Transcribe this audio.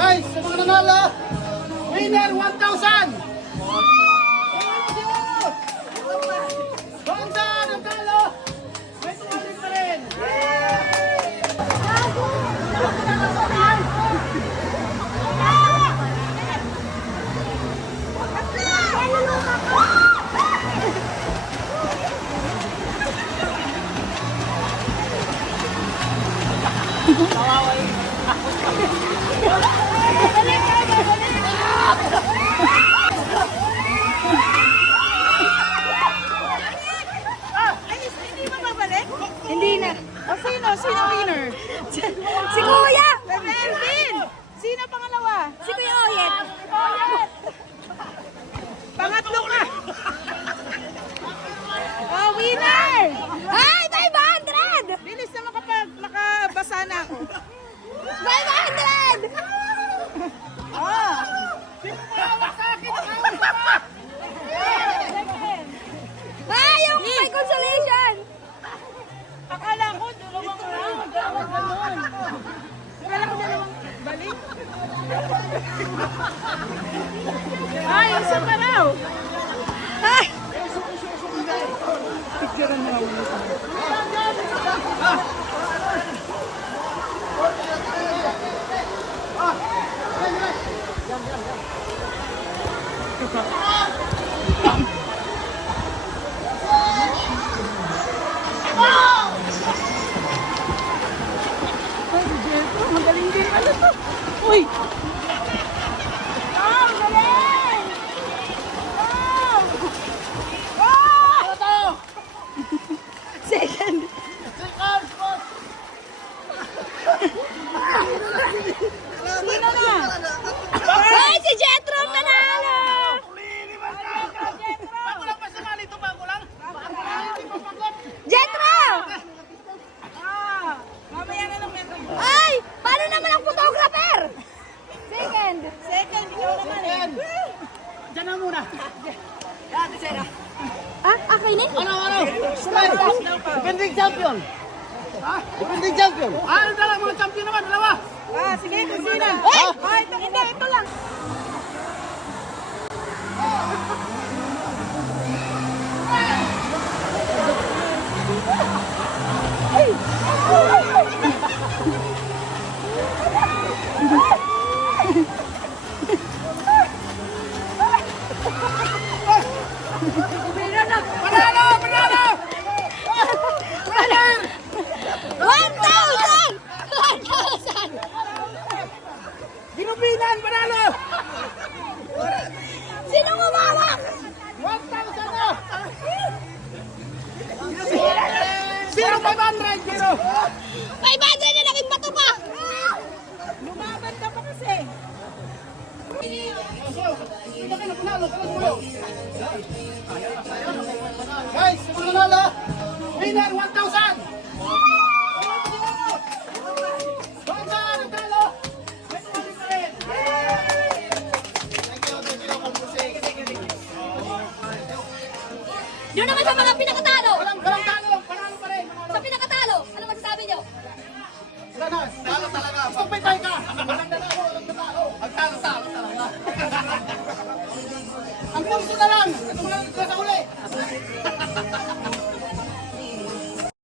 Guys, sa mga nanalo, winner 1,000! Kung saan ang talo, may tumalit pa rin! Hindi na. O sino? Sino winner? Si Kuya! Melvin! Sino pangalawa? Si Kuya Oyet. Pangatlo ka! Oh, winner! Ay, 500! Bilis naman kapag nakabasa na ako. 500! Oh! Ah, yung may consolation! Akala ko, dalawang round. Dalawang ganon. Akala ko dalawang balik. Ay, isa pa raw. Ay! Picture mo lang. Magaling din ano to. Uy! Oh, galing! Oh! Oh! Ano to? Second. Second spot! Sino na? Ay, si Jetro ang nanalo! Bago lang pa sa mali ito, bago lang. Jetro! Mamaya na lang meron. Ay! Paano naman ang photographer? Second. Second, ikaw naman eh. Diyan na muna. Ah, akin eh? Ano? Slide! Defending champion! Ha? Defending champion! Ah, ano dala? Mga champion naman, dalawa! Ah, sige, kung sino. Ay! Ay, ito lang. Panalo! Panalo! 1,000! 1,000! Ginubinan! Panalo! Sino umawak? 1,000 na! Zero 500! Zero! 500 na naging bato pa! Lumaban ka pa kasi. Guys, sa mga nanalo, winner 1,000! Kung saan ang talo, may tumalit pa rin! Doon naman sa mga